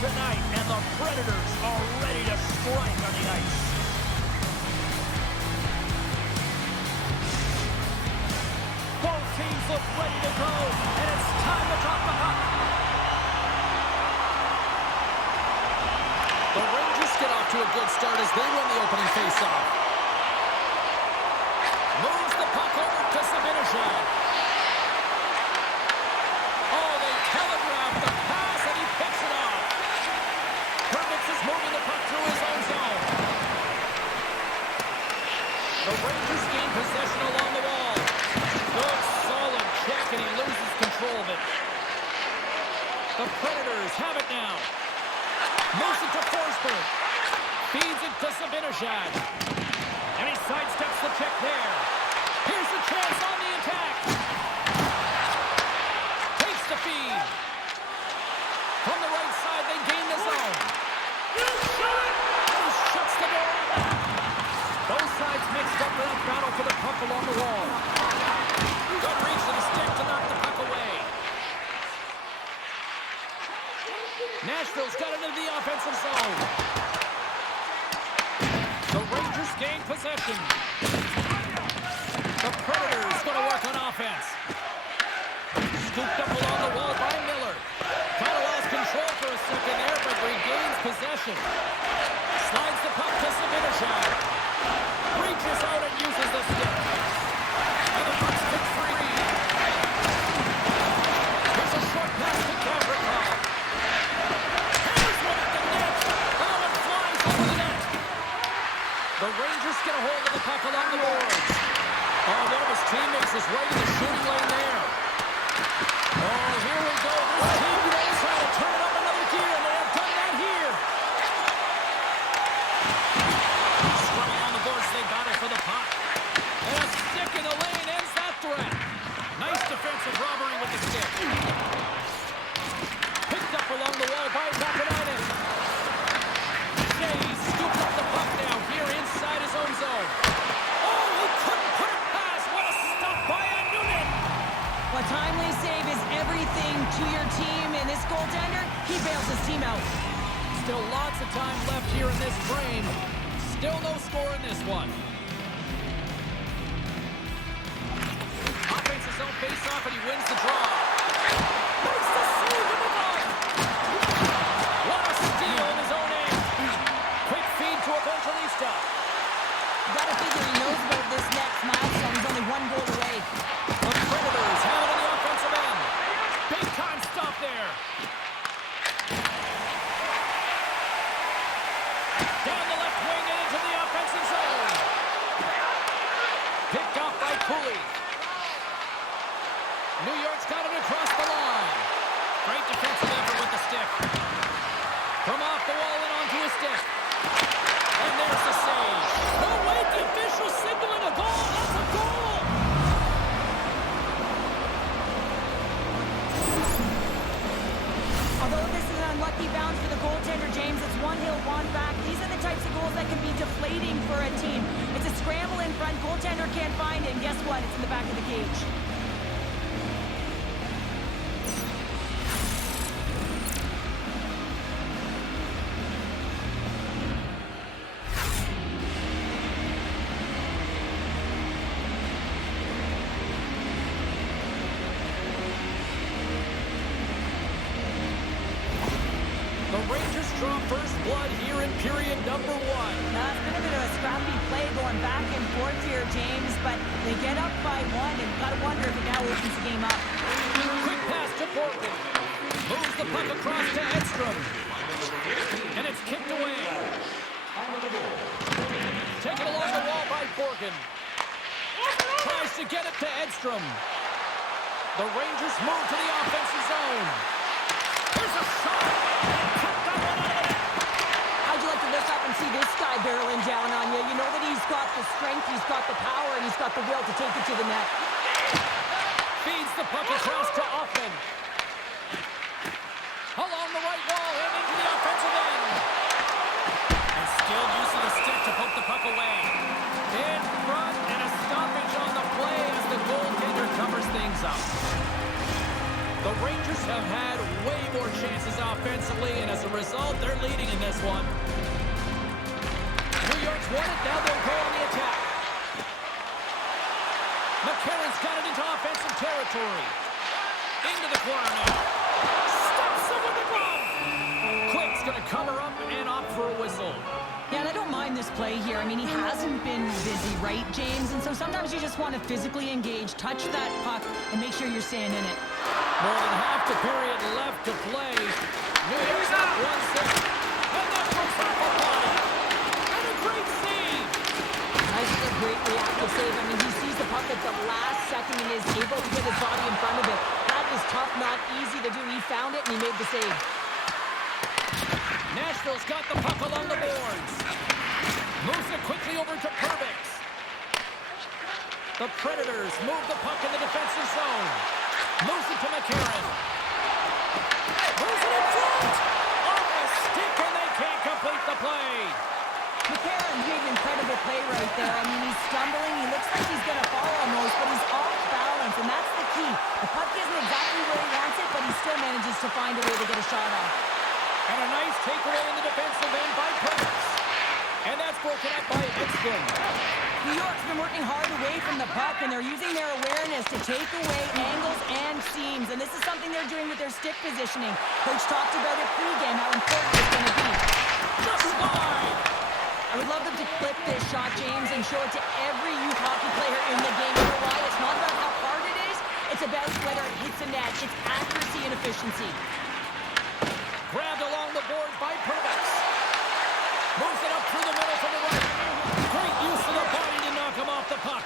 tonight, and the Predators are ready to strike on the ice. Both teams look ready to go, and it's time to drop the puck. The Rangers get off to a good start as they win the opening faceoff. Moves the puck over to Zibanejad. Oh, they telegraph the pass, and he picks it off. Hermits is moving the puck through his own zone. The Rangers gain possession along the wall. Good, solid check, and he loses control of it. The Predators have it now. Moves it to Forsberg. Feeds it to Zibanejad. And he sidesteps the check there. Here's the chance on the attack. Takes the feed. From the right side, they gain the zone. He shuts the door. Both sides mixed up in a battle for the puck along the wall. Good reach to the stick to knock the puck away. Nashville's got it into the offensive zone. The Rangers gain possession. The Predators going to work on offense. Scooped up along the wall by Miller. Kind of lost control for a second there, but regains possession. Slides the puck to Zibanejad. Reaches out and uses the stick. And the puck's picked free. Here's a short pass to Gavrikov. The Rangers get a hold of the puck along the boards. Oh, one of his teammates is right in the shooting lane there. Oh, here we go. This team knows how to turn it up another gear, and they have done that here. Scrumming on the boards, they battle for the puck. And a stick in the lane ends that threat. Nice defensive robbery with the stick. Picked up along the wall by Vaakanainen. He's scooped up the puck now here inside his own zone. Oh, he couldn't put it past. What a stop by Noonan. A timely save is everything to your team, and this goaltender, he bails his team out. Still lots of time left here in this frame. Still no score in this one. Offensive zone face-off, and he wins the draw. Makes the save in the line. What a steal in his own end. Quick feed to Evangelista. You gotta figure he knows about this next milestone. He's only one goal away. The Predators have it on the offensive end. Big time stop there. Down the left wing and into the offensive zone. Picked off by Cooley. New York's got it across the line. Great defensive effort with the stick. From off the wall and onto his stick. And there's the save. Oh, wait, the official signaling a goal. That's a goal. Although this is an unlucky bounce for the goaltender, James, it's one hill, one back. These are the types of goals that can be deflating for a team. It's a scramble in front. Goaltender can't find it, and guess what? It's in the back of the cage. The Rangers draw first blood here in period number one. Now, it's been a bit of a scrappy play going back and forth here, James, but they get up by one, and gotta wonder if it now opens the game up. Quick pass to Borgen. Moves the puck across to Edstrom. And it's kicked away. Taken along the wall by Borgen. Tries to get it to Edstrom. The Rangers move to the offensive zone. Here's a shot. How'd you like to look up and see this guy barreling down on you? You know that he's got the strength, he's got the power, and he's got the will to take it to the net. Feeds the puck across to Hoffman. Along the right wall and into the offensive end. And skilled use of the stick to poke the puck away. In front and a stoppage on the play as the goaltender covers things up. The Rangers have had way more chances offensively, and as a result, they're leading in this one. New York's won it. Now they'll go on the attack. McCarron's got it into offensive territory. Into the corner now. Stops him with the glove. Quick's going to cover up and opt for a whistle. Yeah, and I don't mind this play here. I mean, he hasn't been busy, right, James? And so sometimes you just want to physically engage, touch that puck, and make sure you're staying in it. More than half the period left to play. New York's up 1-6. And that puts up a body. And a great save. Nice and a great reactive save. I mean, he sees the puck at the last second and is able to get his body in front of it. That is tough, not easy to do. He found it and he made the save. Nashville's got the puck along the boards. Moves it quickly over to Perbix. The Predators move the puck in the defensive zone. Moves it to McCarron. Moves it in front. Off a stick, and they can't complete the play. McCarron made an incredible play right there. I mean, he's stumbling. He looks like he's going to fall almost, but he's off balance, and that's the key. The puck isn't exactly where he wants it, but he still manages to find a way to get a shot off. And a nice takeaway in the defensive end by Perbix. And that's broken up by Edstrom. New York's been working hard away from the puck, and they're using their awareness to take away angles and seams. And this is something they're doing with their stick positioning. Coach talked about it pregame, how important it's going to be. Just wide. I would love them to flip this shot, James, and show it to every youth hockey player in the game. You know why? It's not about how hard it is. It's about whether it hits a net. It's accuracy and efficiency. Grabbed along the board by Perbix. Moves it up through the middle from the right. Great use of the body to knock him off the puck.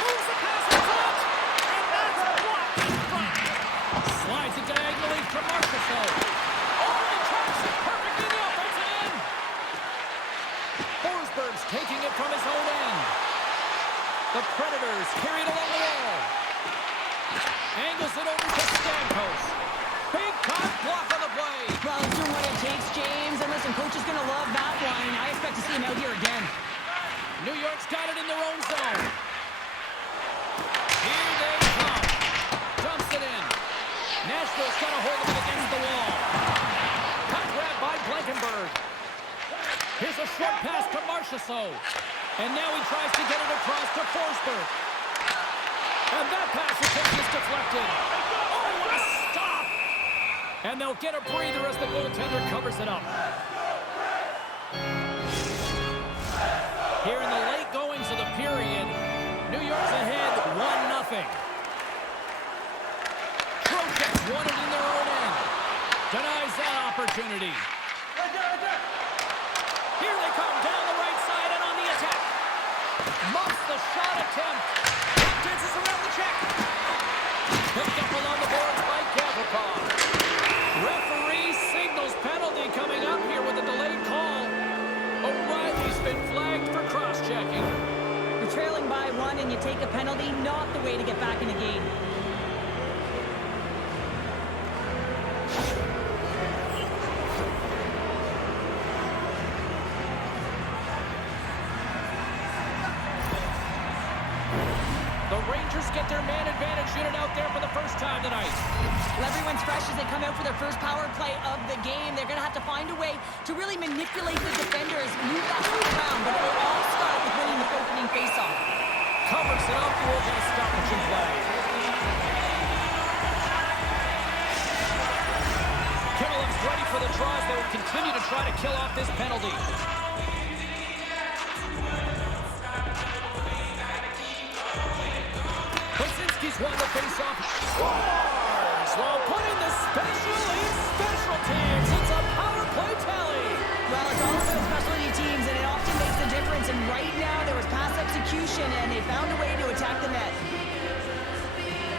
Moves the pass in front. And that's blocked in front. Slides it diagonally from Marchessault. Oh, he tracks it perfectly in the offensive end. Forsberg's taking it from his own end. The Predators carry it along the wall. Angles it over to Stamkos. Big cock block on the play. Well, he's doing what it takes, James. And listen, coach is going to love that one. I expect to see him out here again. New York's got it in their own zone. Here they come. Dumps it in. Nashville's got a hold of it against the wall. Puck grab by Blankenberg. Here's a short pass to Marchessault. And now he tries to get it across to Forsberg. And that pass attempt is deflected. Oh, what a stop! And they'll get a breather as the goaltender covers it up. Here in the late goings of the period, New York's ahead 1-0. Trocheck's won it in their own end. Denies that opportunity. Here they come down the right side and on the attack. Muffs the shot attempt. Dances around the check. Picked up along the boards by Gavrikov. Referee signals penalty coming up here with a delayed call. O'Reilly's been flagged for cross-checking. You're trailing by one and you take a penalty, not the way to get back in the game. The Rangers get their man advantage unit out there for the first time tonight. Well, everyone's fresh as they come out for their first power play of the game. They're going to have to find a way to really manipulate the defenders, move that puck around, but it will all start with winning the opening faceoff. Covers it up, we'll get a stoppage in play. Kimmelev's ready for the draws. They will continue to try to kill off this penalty. He's won the faceoff. Scores while putting the special in special teams. It's a power play tally. Well, it's all about specialty teams, and it often makes the difference. And right now, there was pass execution, and they found a way to attack the net.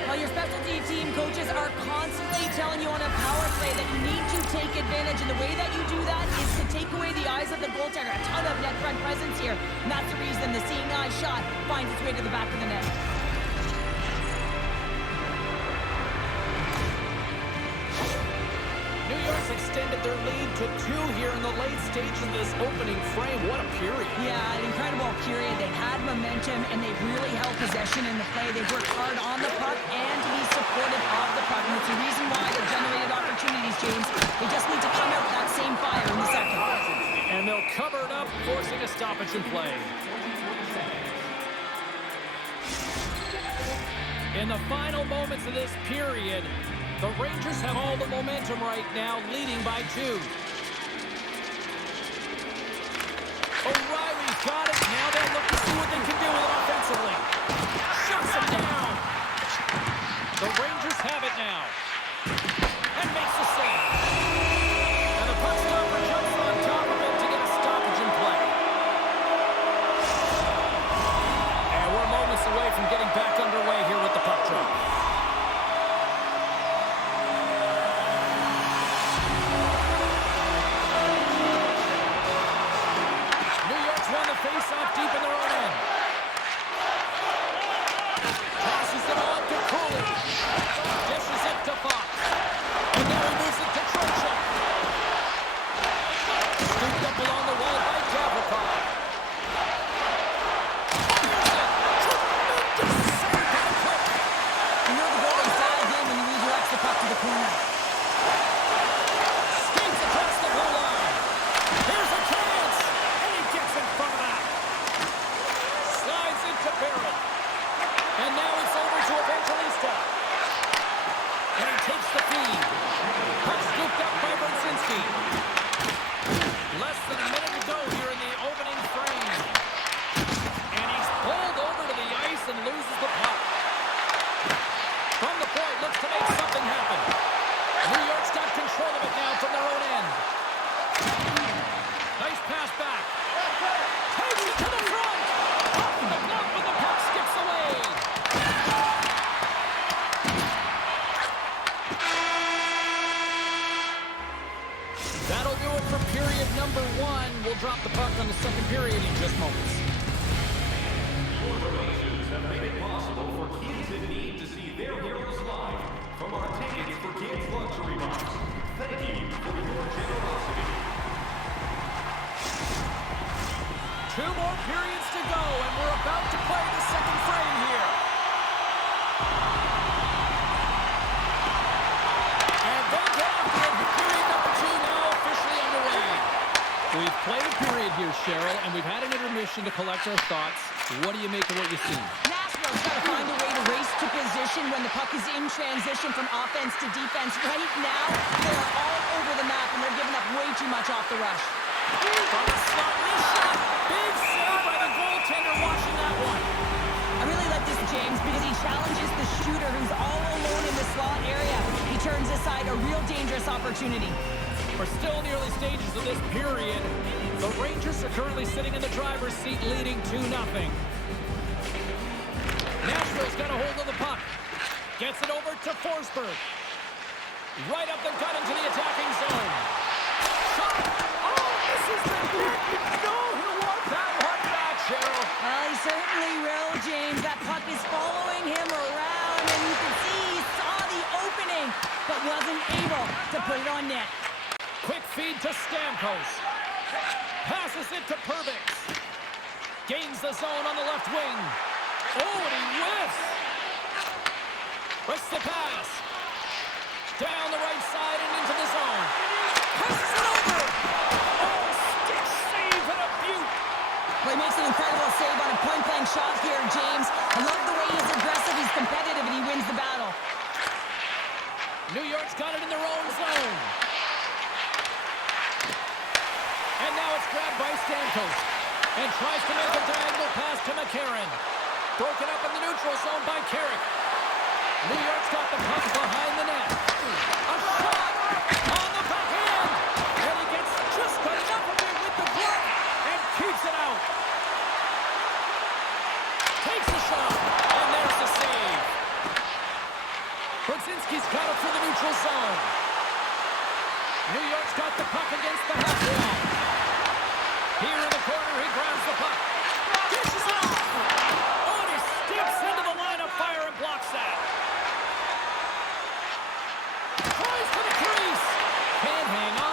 Well, your specialty team coaches are constantly telling you on a power play that you need to take advantage, and the way that you do that is to take away the eyes of the goaltender. A ton of net front presence here, and that's the reason the seeing eye shot finds its way to the back of the net. New York's extended their lead to 2 here in the late stages of this opening frame. What a period. Yeah, an incredible period. They had momentum, and they really held possession in the play. They worked hard on the puck and to be supported off the puck. And it's the reason why they've generated opportunities, James. They just need to come out with that same fire in the second. And they'll cover it up, forcing a stoppage in play. In the final moments of this period, the Rangers have all the momentum right now, leading by 2. O'Reilly's got it. Now they'll look to see what they can do with it offensively. Shuts him down. The Rangers have it now. And makes the save. And the puck stopper jumps on top of it to get a stoppage in play. And we're moments away from getting back underway here with the puck drop. Face-off deep in their own end. Passes it on to Cooley. Dishes it to Fox. And now he moves it to Churchill. Scooped up along the wall by Gavrikov. Tremendous save by the Cook. You know the goalie's dialed in when he redirects the puck to the corner. Skates across the blue line. Here's a chance. And he gets in front of that. Slides into Barrett. And now it's over to Evangelista. And he takes the feed. Puck scooped up by Brzezinski. Less than a minute to go here in the opening frame. And he's pulled over to the ice and loses the puck. From the point, looks to make something happen. New York's got control of it now from their own end. Nice pass back. Takes it to the front. Off the block, but the puck skips away. That'll do it for period number 1. We'll drop the puck on the second period in just moments. Your donations have made it possible for kids in need to see their heroes live from our Tickets for Kids luxury box. Thank you for your generosity. 2 more periods to go, and we're about to play the second frame here. And they get after it. Period number 2 now officially underway. We've played a period here, Cheryl, and we've had an intermission to collect our thoughts. What do you make of what you've seen? Nashville's got to find a way to race to position when the puck is in transition from offense to defense. Right now, they are all over the map, and they're giving up way too much off the rush. From the slot, shot. Big save by the goaltender watching that one. I really like this, James, because he challenges the shooter who's all alone in the slot area. He turns aside a real dangerous opportunity. We're still in the early stages of this period. The Rangers are currently sitting in the driver's seat, leading 2-0. Nashville's got a hold of the puck. Gets it over to Forsberg. Right up the gut into the attacking zone. Shot! Oh, this is the net! No, he'll want that one back, Cheryl. Well, he certainly will, James. That puck is following him around, and you can see he saw the opening, but wasn't able to put it on net. Quick feed to Stamkos. Passes it to Perbix. Gains the zone on the left wing. Oh, and he whiffs. What's the pass? Down the right side and into the zone. Passes it over. Oh, stick save and a beaut. Well, he makes an incredible save on a point-blank shot here, James. I love the way he's aggressive, he's competitive, and he wins the battle. New York's got it in their own zone. And now it's grabbed by Stamkos. And tries to make a diagonal pass to McCarron. Broken up in the neutral zone by Carrick. New York's got the puck behind the net. A shot on the backhand. And he gets just enough of it with the glove and keeps it out. Takes a shot. And there's the save. Brzezinski's got it for the neutral zone. New York's got the puck against the half wall. Here in the corner, he grabs the puck. Dishes it off. Oh, and he skips into the line of fire and blocks that. Tries to the crease. Can't hang on.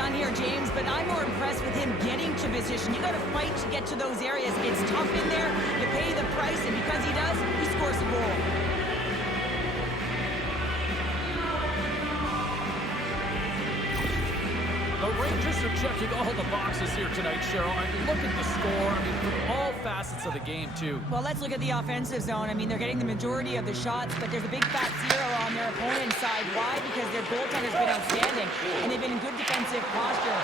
done here, James, but I'm more impressed with him getting to position. You got to fight to get to those areas. It's tough in there. You pay the price, and because he does, he scores a goal. The Rangers are checking all the boxes here tonight, Cheryl. I mean, look at the score. I mean, from all facets of the game, too. Well, let's look at the offensive zone. I mean, they're getting the majority of the shots, but there's a big fat zero on their opponent's side. Why? Because their goaltender's been outstanding, and they've been in good defensive posture.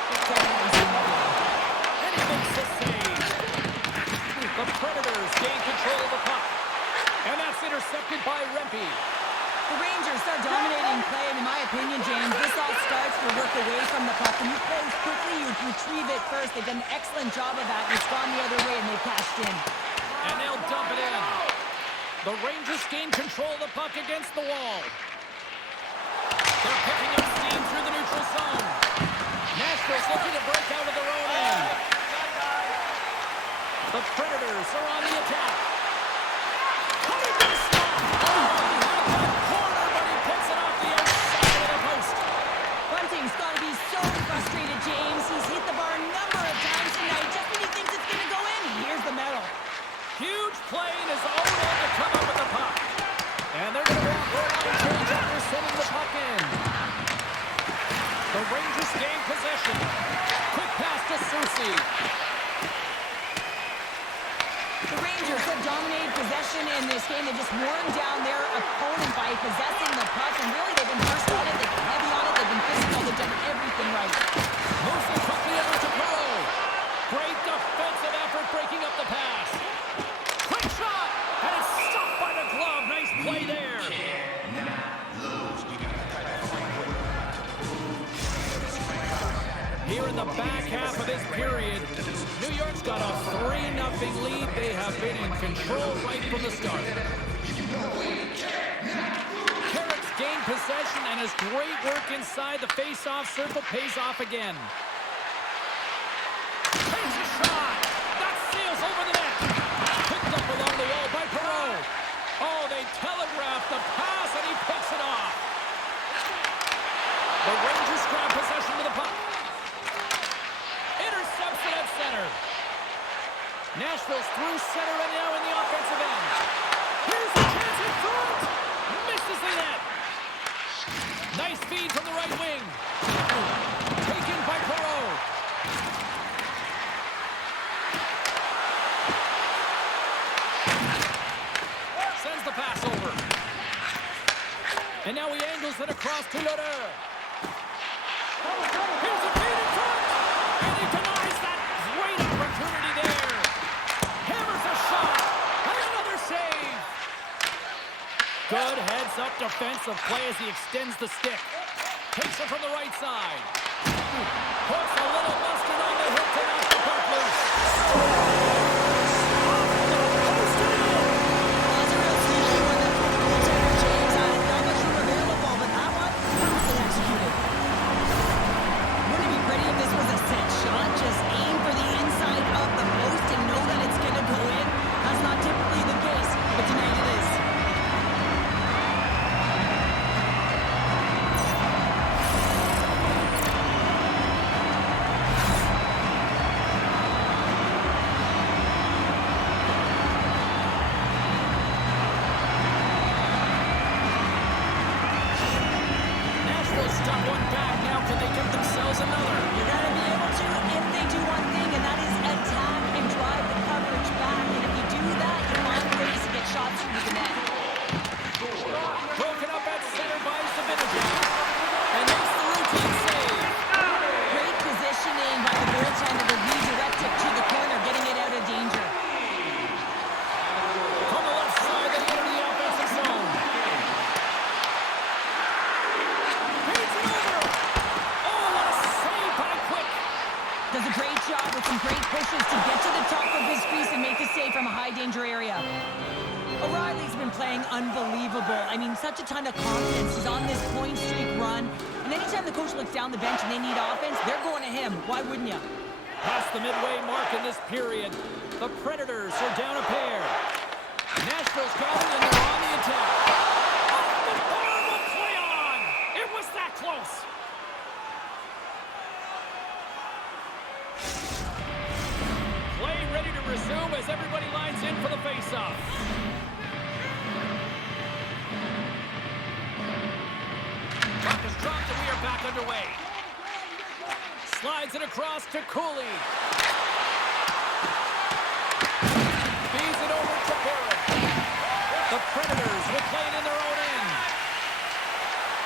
And he makes the save. The Predators gain control of the puck. And that's intercepted by Rempe. The Rangers start dominating play, and in my opinion, James, this all starts to work away from the puck. When you close quickly, you retrieve it first. They've done an excellent job of that, and it's gone the other way, and they've cashed in. And they'll dump it in. The Rangers gain control of the puck against the wall. They're picking up steam through the neutral zone. Nashville's looking to break out of their own end. The Predators are on the attack. Coming to the stop. Frustrated, James. He's hit the bar a number of times tonight. Just when he thinks it's going to go in, here's the medal. Huge play in his own end to come up with the puck. And they're going to want more line change after sending the puck in. The Rangers gain possession. Quick pass to Susie. The Rangers have dominated possession in this game. They've just worn down their opponent by possessing the puck. And really, they've been first on it. They've been heavy on it. They've been physical. They've done everything right. Moves it quickly over to Perreault. Great defensive effort breaking up the pass. Quick shot. And it's stopped by the glove. Nice play there. Here in the back half of this period, New York's got a 3-0 lead. They have been in control right from the start. Carrick's gained possession, and his great work inside the face-off circle pays off again. Takes a shot. That sails over the net. Picked up along the wall by Perreault. Oh, they telegraphed the pass, and he picks it off. The Rangers grab possession of the puck. Intercepts it at center. Nashville's through center and now in the offensive end. Here's a chance in front. Misses the net. Nice feed from the right wing. Taken by Perreault. Sends the pass over. And now he angles it across to Lodeur. Here's a feed in front. And he denies that great opportunity there. Hammers a shot. And another save. Good heads-up defensive play as he extends the stick. Takes it from the right side. Puts a little mustard on the hip to knock the puck loose. Unbelievable. I mean, such a ton of confidence. He's on this point streak run. And anytime the coach looks down the bench and they need offense, they're going to him. Why wouldn't you? Past the midway mark in this period, the Predators are down a pair. Nashville's got it and they're on the attack. Oh, the horrible play on! It was that close! resume as everybody lines in for the face-off. Puck is dropped and we are back underway. Slides it across to Cooley. Feeds it over to Barrett. The Predators will play it in their own end.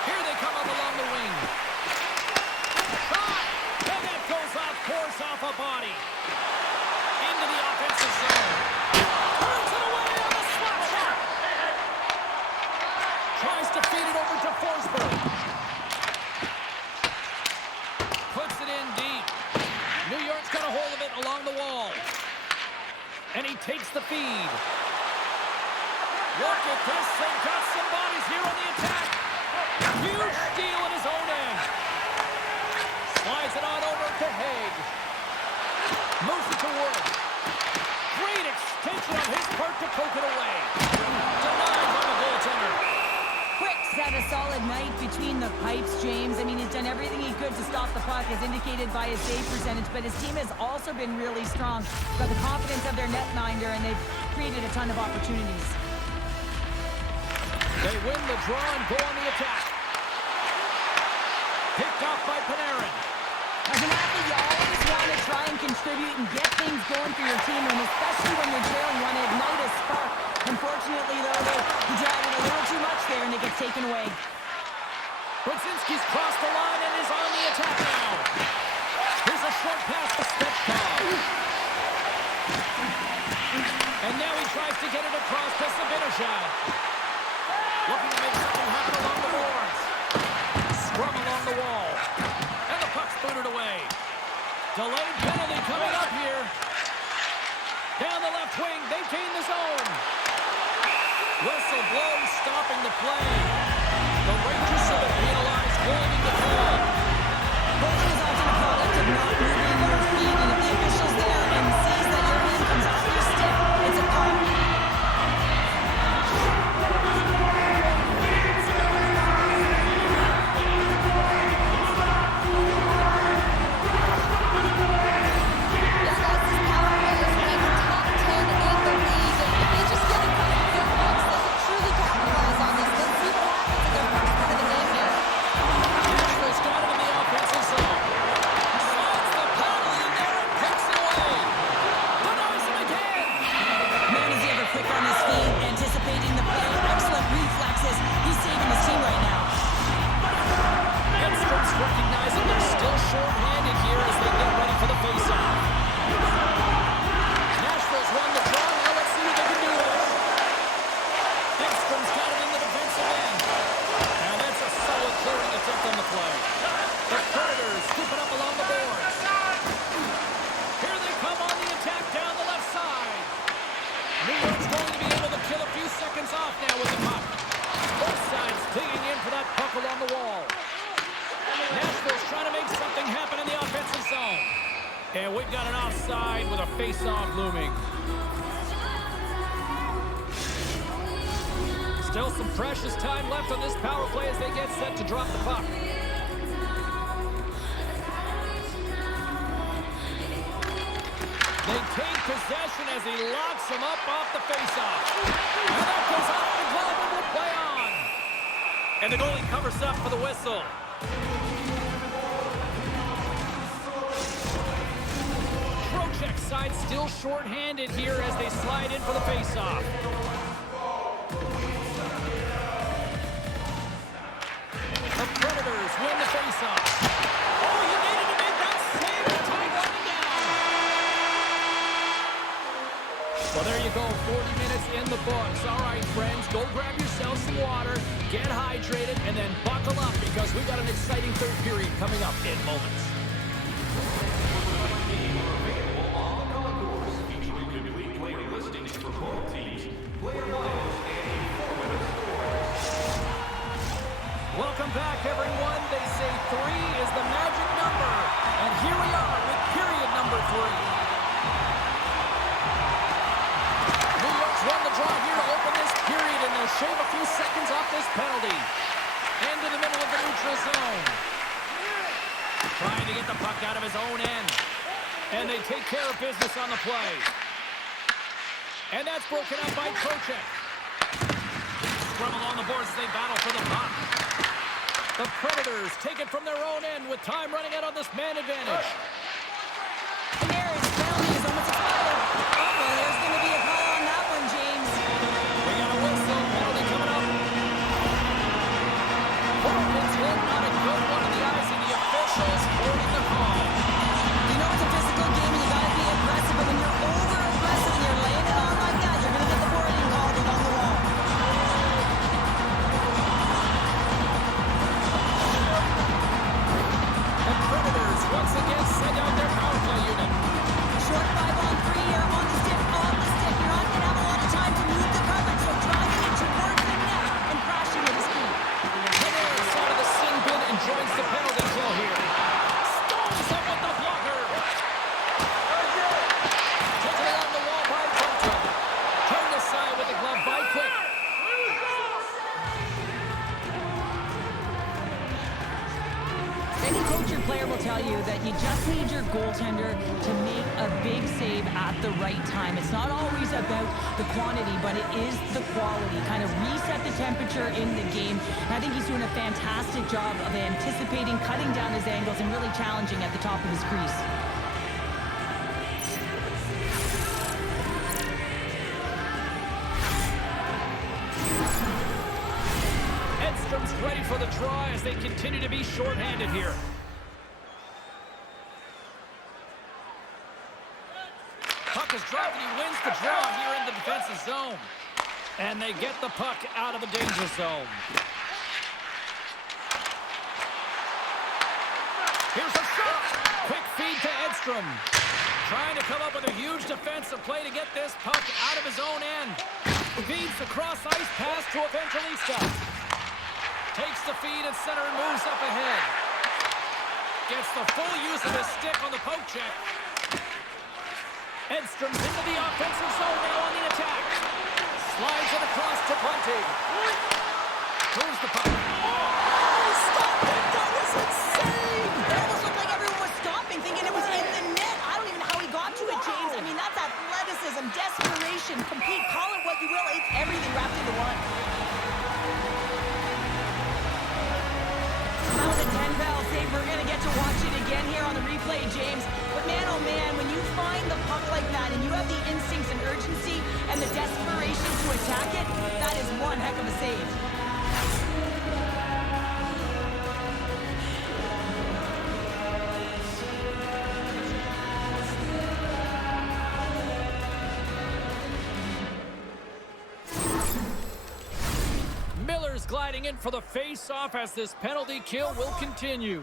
Here they come up along the wing. Shot! And that goes off course off a body. Into the offensive zone. Turns it away on the slap shot. Tries to feed it over to Forsberg. Puts it in deep. New York's got a hold of it along the wall. And he takes the feed. Look at this. They've got some bodies here on the attack. Huge steal in his own end. Slides it on over to Haig. Moves it to Wood. Great extension on his part to poke it away. Denied by the goaltender. Quick's had a solid night between the pipes, James. I mean, he's done everything he could to stop the puck, as indicated by his save percentage, but his team has also been really strong. Got the confidence of their netminder, and they've created a ton of opportunities. They win the draw and go on the attack. Picked off by Panarin. As an athlete, you always want to try and contribute and get things going for your team, and especially when you're trailing, you want to ignite a spark. Unfortunately, though, he tried it a little too much there, and it gets taken away. Brzezinski's crossed the line and is on the attack now. Here's a short pass to Stepkov. And now he tries to get it across to Zibanejad. Looking to make something happen along the boards. Scrum along the wall. And the puck's booted away. Delayed penalty coming up here. Down the left wing, they gain the zone. Whistle blows, stopping the play. The Rangers have been penalized, holding the call. Holding is often a product of not moving your feet, and if the official's there and sees that your hand comes off your stick, it's a call. Recognizing they're still short-handed here as they get ready for the face-off. Nashville's won the draw. Now let's see what they can do with it. Ekstrom's got it in the defensive end. And that's a solid clearing attempt on the play. The Predators scoop it up along the boards. Here they come on the attack down the left side. New York's going to be able to kill a few seconds off now with the puck. Both sides digging in for that puck along the wall. Nashville's trying to make something happen in the offensive zone. And we've got an offside with a face-off looming. Still some precious time left on this power play as they get set to drop the puck. They take possession as he locks him up off the face-off. And that goes off the glove and will play on. And the goalie covers up for the whistle. Trocheck's side still short-handed here as they slide in for the face-off. The Predators win the face-off. Oh, you needed to make that save. The time running down. Well, there you go. 40 minutes in the books. All right, friends, go grab yourself some water, get hydrated, and then buckle up because we've got an exciting third period coming up in moments. Welcome back, everyone. They say 3 is the magic number. And here we are with period number 3. New York's won the draw here to open this period, and they'll shave a few seconds off this penalty. Into the middle of the neutral zone. Trying to get the puck out of his own end. And they take care of business on the play. And that's broken up by Trocheck. Scrum along the boards as they battle for the puck. The Predators take it from their own end with time running out on this man advantage. And there is penalty is almost expired. Oh, well, there's going to be a call on that one, James. We got a whistle. Penalty coming up. Horowitz hit on a good one in the eyes of the officials holding the call. You know it's a physical game and you got to be aggressive, but when you're over-aggressive and you're laying it on like that, you're going to get the boarding call along the wall. The Predators once again send out their power play unit. Short 5-on-3 here on the stick, off the stick. You're not going to have a lot of time to move the coverage, so driving it towards the net and crashing it is key. Henry out of the sin bin and joins the penalty kill here. Stones up with the blocker. Taken it on the wall by Bunton. Turned aside with the glove by Quick. Any coach or player will tell you that you just need your goaltender to make a big save at the right time. It's not always about the quantity, but it is the quality. Kind of reset the temperature in the game. And I think he's doing a fantastic job of anticipating, cutting down his angles, and really challenging at the top of his crease. Edstrom's ready for the draw as they continue to be shorthanded here. Puck is dropped and he wins the draw here in the defensive zone. And they get the puck out of the danger zone. Here's a shot. Quick feed to Edstrom. Trying to come up with a huge defensive play to get this puck out of his own end. Feeds the cross-ice pass to Evangelista. Takes the feed at center and moves up ahead. Gets the full use of his stick on the poke check. Edstrom's into the offensive zone now on the attack. Slides it across to Bunting. Moves the puck. Oh, stop it! That was insane! It almost looked like everyone was stopping, thinking it was in the net. I don't even know how he got to it, James. I mean, that's athleticism, desperation, complete, call it what you will. It's everything wrapped into one. That was a 10-foul save. We're going to get to watch it again here on the replay, James. But man, oh man, when you find the puck like that and you have the instincts and urgency and the desperation to attack it, that is one heck of a save. Miller's gliding in for the face-off as this penalty kill will continue.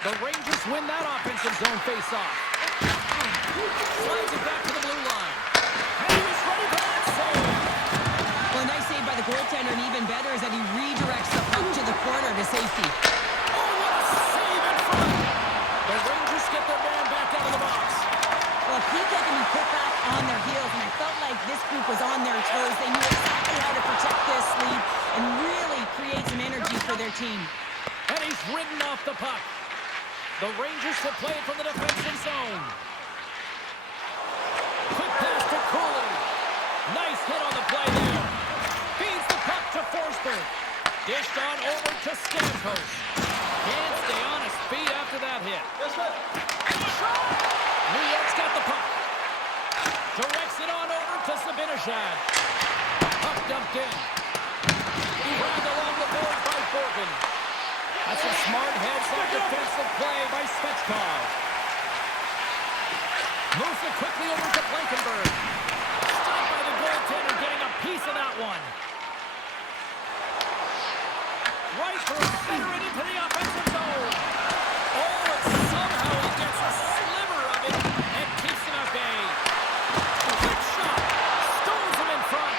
The Rangers win that offensive zone face-off. Slides it back to the blue line. And he's ready for that save. Well, a nice save by the goaltender, and even better is that he redirects the puck to the corner to safety. Oh, what a save in front. The Rangers get their man back out of the box. Well, PK can be put back on their heels, and I felt like this group was on their toes. They knew exactly how to protect this lead and really create some energy for their team. And he's ridden off the puck. The Rangers will play it from the defensive zone. Quick pass to Cooley. Nice hit on the play there. Feeds the puck to Forsberg. Dished on over to Stamkos. Can't stay on his feet after that hit. Liet's got the puck. Directs it on over to Zibanejad. Puck dumped in. Grabbed along the board by Borgen. That's a smart heads-up defensive play by Svechkov. Moves it quickly over to Blankenberg. Stopped by the goaltender, getting a piece of that one. Right for a center and into the offensive zone. Oh, and somehow he gets a sliver of it and keeps him at bay. Quick shot. Stones him in front.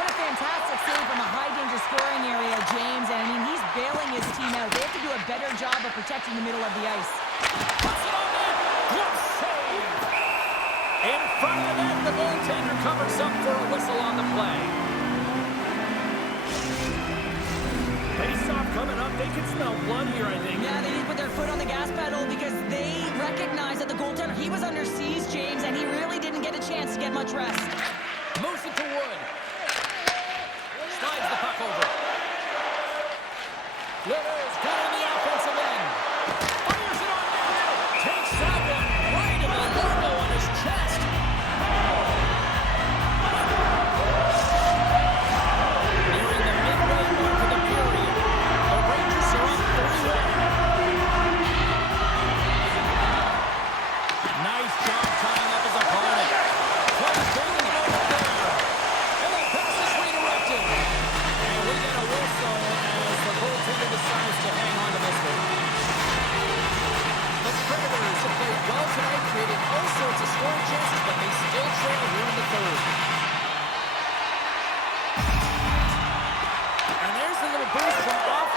What a fantastic save from a high-danger scoring area, James. And I mean, he's bailing his team out. They have to do a better job of protecting the middle of the ice. Puts it on net. Good save. In front of the net, the goaltender covers up for a whistle on the play. Face-off coming up. They can smell blood here, I think. Yeah, they need to put their foot on the gas pedal because they recognize that the goaltender, he was under siege, James, and he really didn't get a chance to get much rest. Moves it to Wood. Slides the puck over. Livers got on the offensive end. Fires it on net. Takes that one right in the logo on his chest. Nearing the midway mark of the period. The Rangers are up 3-1. Nice job tying up his opponent. Plays bringing it over there. And the pass is redirected. And we get a whistle as the goaltender decides to hang on to this one. The Predators have played well tonight, creating all sorts of scoring chances, but they still trail here in the third. And there's a little boost from off.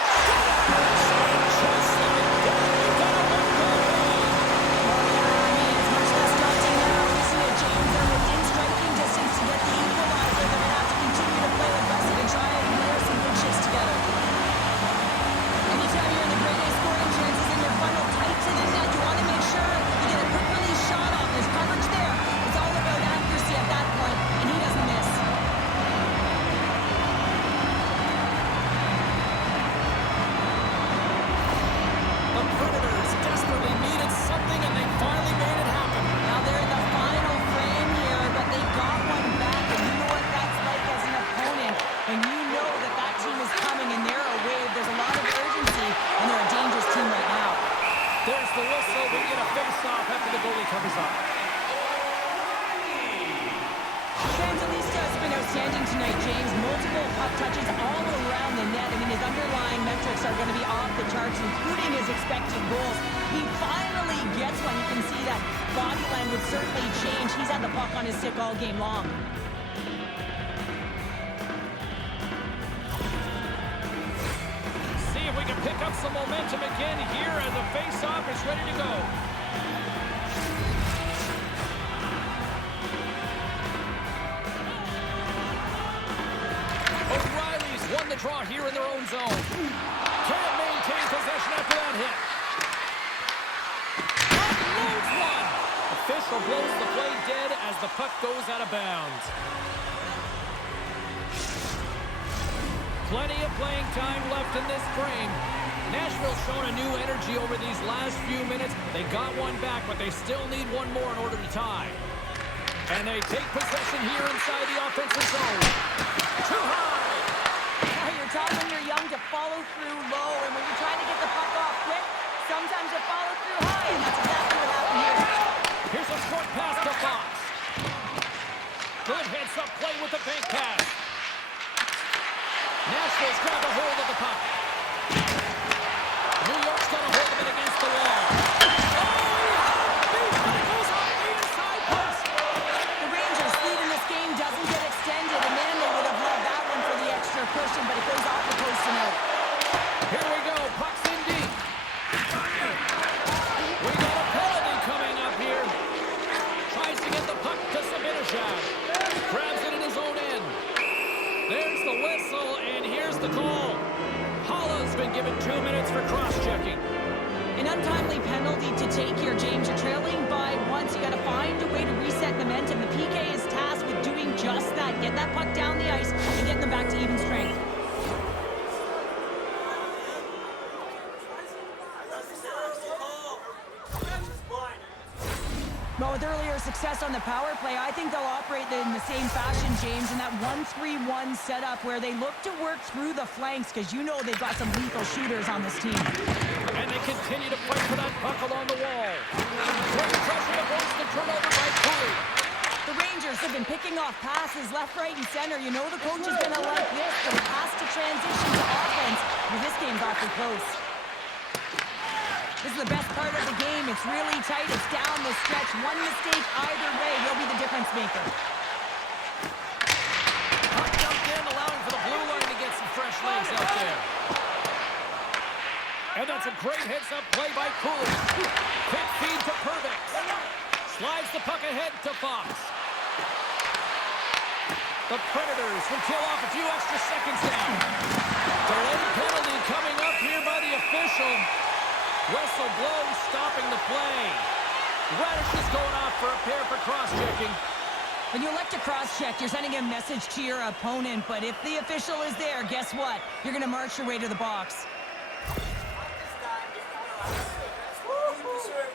Just like that. Got a one goal lead. It's much less daunting now, isn't it, James? They're within striking distance to get the equalizer. They're going to have to continue to play aggressive and try and layer some good shifts together. Anytime you're in the grade A scoring chances and your funnel tight to the net, you want to make sure you get a quick release shot off. There's coverage there. It's all about accuracy at that point, and he doesn't miss. The Predators desperately needed something, and they finally made it happen. Now they're in the final frame here, but they got one back, and you know what that's like as an opponent. And you know that that team is coming, and they're a wave. There's a lot of urgency, and they're a dangerous team right now. There's the whistle. We get a face-off after the goalie covers up. Transalista has been outstanding tonight, James. Multiple puck touches all around the net. I mean, his underlying metrics are going to be off the charts, including his expected goals. He finally gets one. You can see that body language certainly changed. He's had the puck on his stick all game long. See if we can pick up some momentum again here as the face-off is ready to go. O'Reilly's won the draw here in their own zone. Can't maintain possession after that hit. Unloads one. Official blows the play dead as the puck goes out of bounds. Plenty of playing time left in this frame. Nashville's shown a new energy over these last few minutes. They got one back, but they still need one more in order to tie. And they take possession here inside the offensive zone. Too high. Now, you're taught when you're young to follow through low, and when you're trying to get the puck off quick, sometimes you follow through high, and that's exactly what happened here. Here's a short pass to Fox. Good heads-up play with the bank pass. Nashville's got a hold of the puck. New York's got a hold of it against the wall. The Rangers' lead in this game doesn't get extended, and then they would have had that one for the extra cushion, but it goes off the post and out. Here we go. Puck's in deep. We got a penalty coming up here. Tries to get the puck to Sabinishad. Grabs it in his own end. There's the whistle, and here's the call. Holla's been given 2 minutes for cross-checking. An untimely penalty to take here, James. You're trailing by once. You got to find a way to reset momentum. The PK is tasked with doing just that. Get that puck down the ice and get them back to even strength. Well, with earlier success on the power play, I think they'll operate in the same fashion, James, in that 1-3-1 setup where they look to work through the flanks because you know they've got some lethal shooters on this team. And they continue to fight for that puck along the wall. Great pressure to force the turnover by Cooley. The Rangers have been picking off passes left, right, and center. You know the coach is going to like this, the pass to transition to offense. But this game's awfully close. This is the best part of the game. It's really tight. It's down the stretch. One mistake either way will be the difference maker. Puck dumped in, allowing for the blue line to get some fresh legs out there. And that's a great heads-up play by Cooley. Quick feed to Pervix. Slides the puck ahead to Fox. The Predators will kill off a few extra seconds now. Delayed penalty coming up cross-checking. When you elect to cross-check, you're sending a message to your opponent, but if the official is there, guess what? You're going to march your way to the box.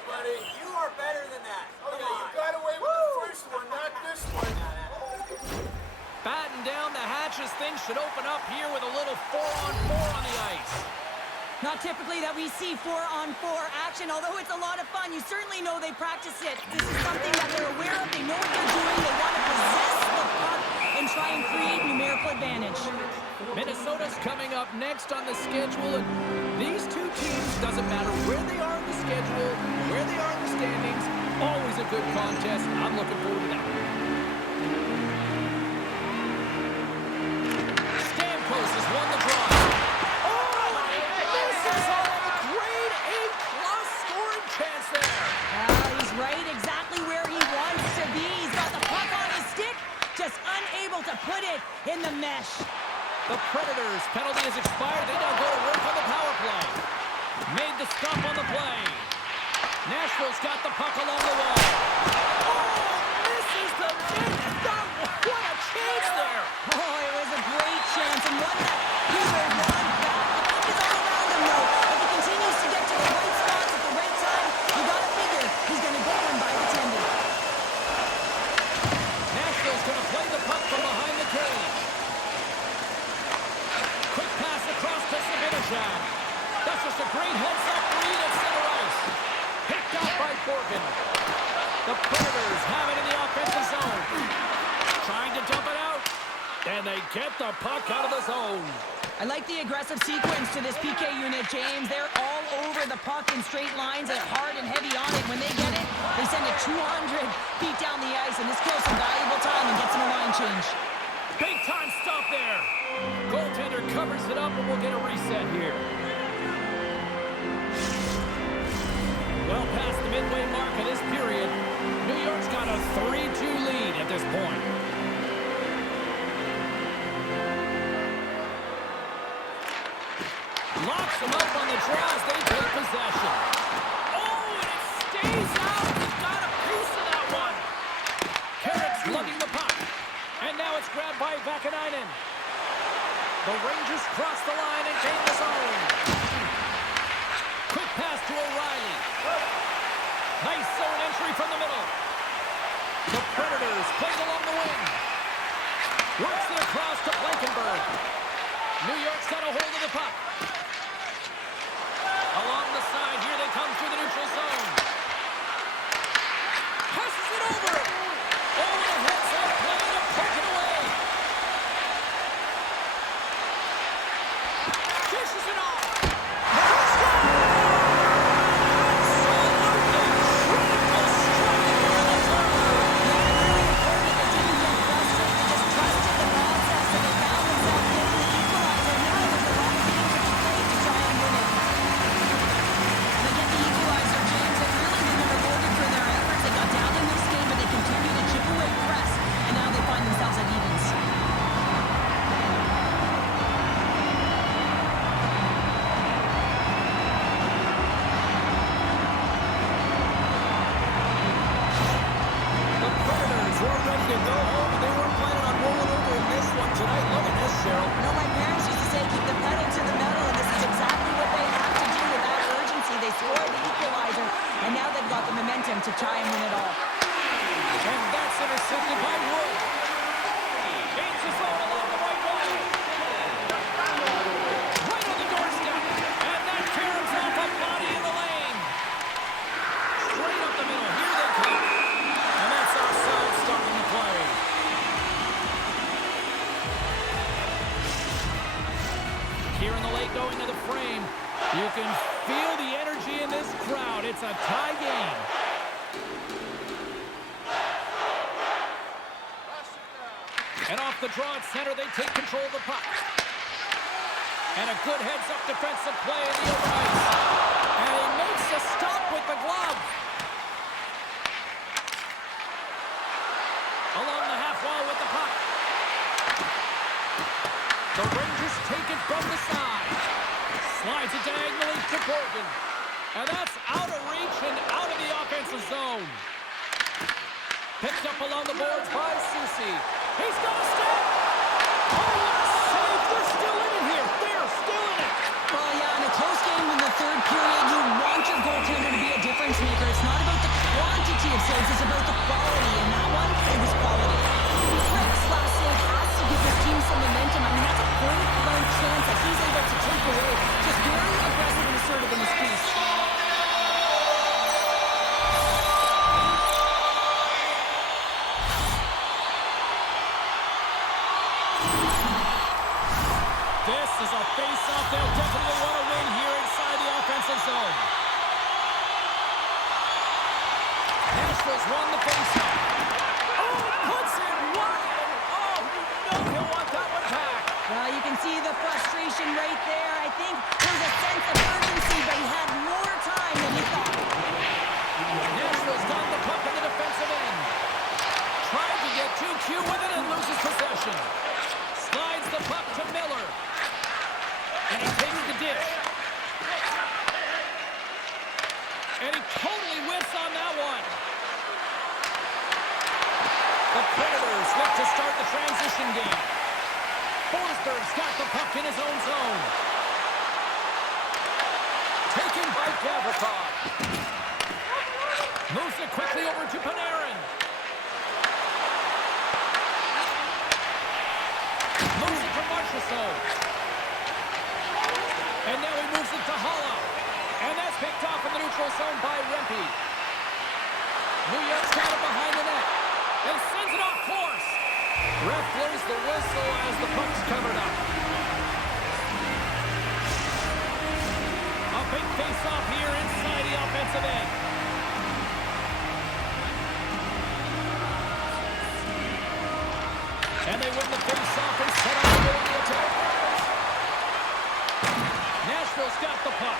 Buddy, you are better than that. Okay, you got away with the first one, not this one. Batten down the hatches. Things should open up here with a little 4-on-4 on the ice. Not typically that we see 4-on-4 action, although it's a lot of fun. You certainly know they practice it. This is something that they're aware of. They know what they're doing. They want to possess the puck and try and create numerical advantage. Minnesota's coming up next on the schedule, and these two teams, doesn't matter where they are in the schedule, where they are in the standings, always a good contest. I'm looking forward to that. Stamkos has won the draw. This is a grade A-plus scoring chance there. He's right exactly where he wants to be. He's got the puck on his stick, just unable to put it in the mesh. The Predators' penalty has expired. They now go to work on the power play. Made the stop on the play. Nashville's got the puck along the wall. Oh, misses the net. What a chance there. Oh, it was a great chance, and one that he will want back. The puck is all around him, though. If he continues to get to the right spots at the right time, you got to figure he's going to go in by the tender. Nashville's going to play the puck from behind the cage. Quick pass across to Sabinishad. That's just a great heads-up read at center ice. Picked out by Borgen. The Predators have it in the offensive zone. Trying to dump it out. And they get the puck out of the zone. I like the aggressive sequence to this PK unit, James. They're all over the puck in straight lines and hard and heavy on it. When they get it, they send it 200 feet down the ice, and this kills some valuable time and gets them a line change. Big time stop there. Goaltender covers it up, and we'll get a reset here. Well past the midway mark of this period, New York's got a 3-2 lead at this point. Locks them up on the draw as they take possession. Oh, and it stays out. He's got a piece of that one. Carrots lugging the puck. And now it's grabbed by Vakanainen. The Rangers cross the line and gain the zone. Quick pass to O'Reilly. Nice zone entry from the middle. The Predators played along the wing. Works it across to Blankenberg. New York's got a hold of the puck. Along the side, here they come through the neutral zone. Passes it over. Over the heads-up play to poke it away. Dishes it off. To try and win it all. And that's intercepted by Wood. Gains his own along the right wall. Right on the doorstep. And that caroms off a body in the lane. Straight up the middle. Here they come. And that's outside starting the play. Here in the late going to the frame. You can feel the energy in this crowd. It's a tie game. And off the draw at center, they take control of the puck. And a good heads-up defensive play in the open ice. And he makes a stop with the glove. Along the half wall with the puck. The Rangers take it from the side. Slides it diagonally to Borgen. And that's out of reach and out of the offensive zone. Picked up along the boards by Susie. He's got a step. Oh, what a save. They're still in it here. They're still in it. Well, yeah, in a close game in the third period, you want your goaltender to be a difference maker. It's not about the quantity of saves, it's about the quality. And that one, it was quality. Rick's last save has to give his team some momentum. I mean, that's a point-blank chance that he's able to take away. Just very aggressive and assertive in his piece. This is a face-off they'll definitely want to win here inside the offensive zone. Nashville's won the face-off. Oh, puts it wide. Oh, no, he'll want that one back. Well, you can see the frustration right there. I think there's a sense of urgency, but he had more time than he thought. Nashville's got the puck in the defensive end. Tried to get too cute with it and loses possession. Slides the puck to Miller. And he takes the dish. And he totally whiffs on that one. The Predators look to start the transition game. Forsberg's got the puck in his own zone. Taken by Gavrikov. Moves it quickly over to Panarin. Moves it to Marchessault. And now he moves it to Hollow. And that's picked off in the neutral zone by Rempe. New York's got it behind the net. And sends it off course. Ref blows the whistle as the puck's covered up. A big face-off here inside the offensive end. And they win the face-off and set up the attack. Nashville's got the puck.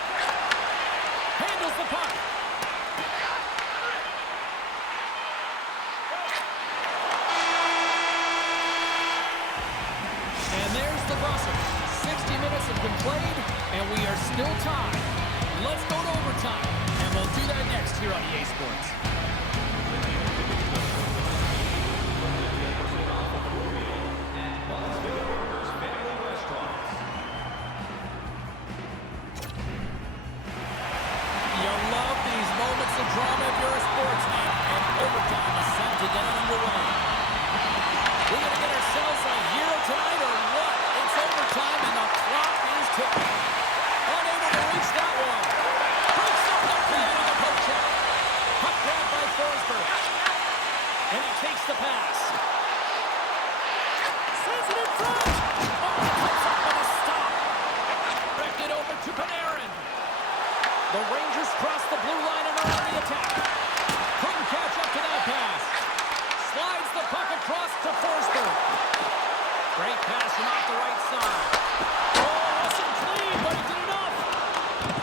Handles the puck. And there's the buzzer. 60 minutes have been played, and we are still tied. Let's go to overtime, and we'll do that next here on EA Sports. Drama if you're a sportsman, and overtime is set to get underway. We're going to get ourselves a hero tonight or what? It's overtime and the clock is ticking. Unable to reach that one. Breaks up the play on the poke check. Puck grabbed by Forsberg. And he takes the pass. Sends it in front. Oh, comes up with a stop. Back it over to Panarin. The Rangers cross the blue line and are on the attack. Couldn't catch up to that pass. Slides the puck across to Forsberg. Great pass from off the right side. Oh, wasn't clean, but he did enough.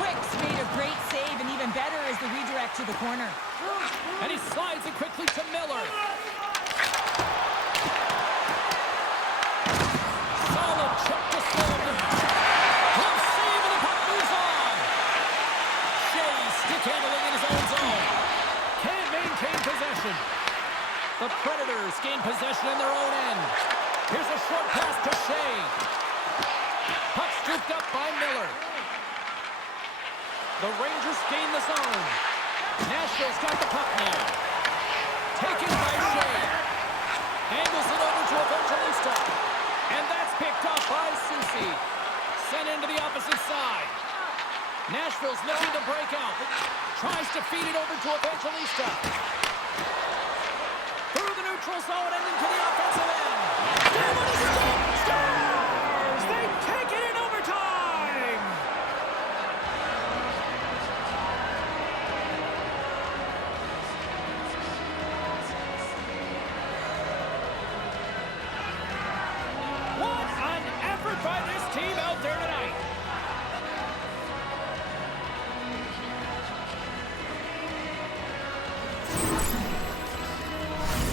Quick's made a great save, and even better is the redirect to the corner. And he slides it quickly to Miller. Solid check to Sloan. Close save, and the puck moves on. Stick handling in his own zone. Can't maintain possession. The Predators gain possession in their own end. Here's a short pass to Shea. Puck scooped up by Miller. The Rangers gain the zone. Nashville's got the puck now. Taken by Shea. Angles it over to Evangelista. And that's picked up by Susie. Sent into the opposite side. Nashville's looking to break out. Tries to feed it over to Evangelista. Through the neutral zone and into the offensive end. Stars! They take it in overtime! What an effort by this team out there tonight.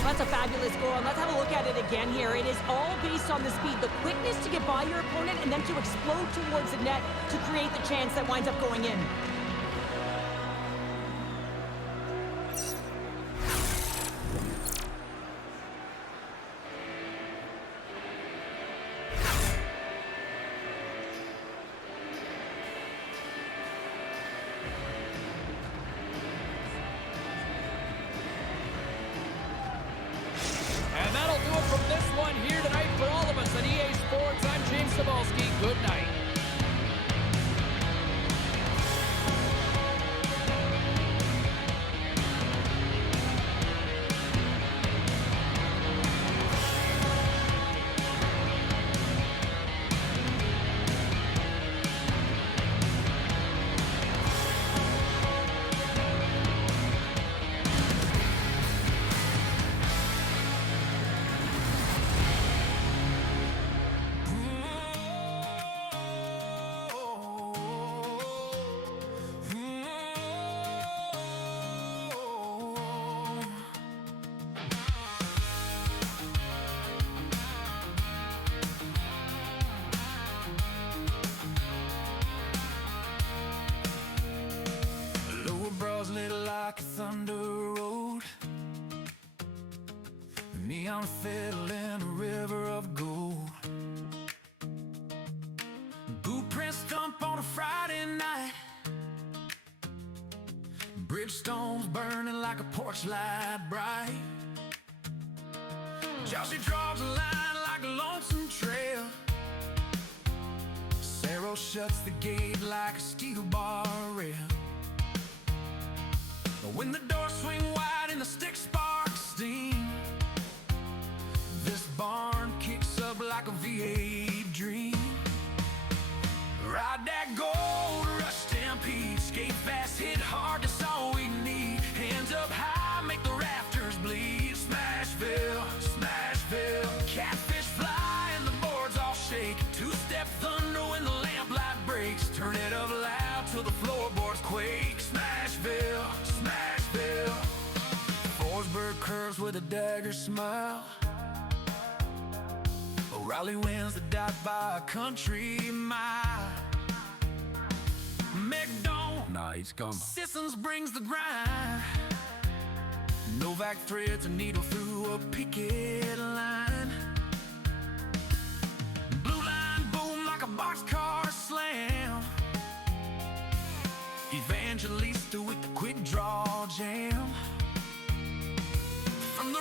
That's a fabulous goal, and let's have a look at it again here. It is all based on the speed, the quickness to get by your opponent, and then to explode towards the net to create the chance that winds up going in. Cebulski, good night. Lower brows lit like a thunder road, neon fiddle in a river of gold. Blueprint stump on a Friday night, bridgestones burning like a porch light bright. Chelsea draws a line like a lonesome trail, Cerro shuts the gate like a steel bar rail. But when the doors swing wide and the stick sparks steam, this barn kicks up like a V8 dream. Ride that gold rush stampede, skate fast, hit hard, that's all we need. Hands up high, make the rafters bleed. Smashville, Smashville, catfish fly and the boards all shake. Two-step thunder when the lamplight breaks. Turn it up loud till the floorboards quake. Smashville, Smashville. Forsberg curves with a dagger smile. O'Reilly wins the dot by a country mile. McDonald, Nah, he's gone. Sissons brings the grind. Novak threads a needle through a picket line. Blue line boom like a boxcar slam. Evangelista with the quick draw jam. From the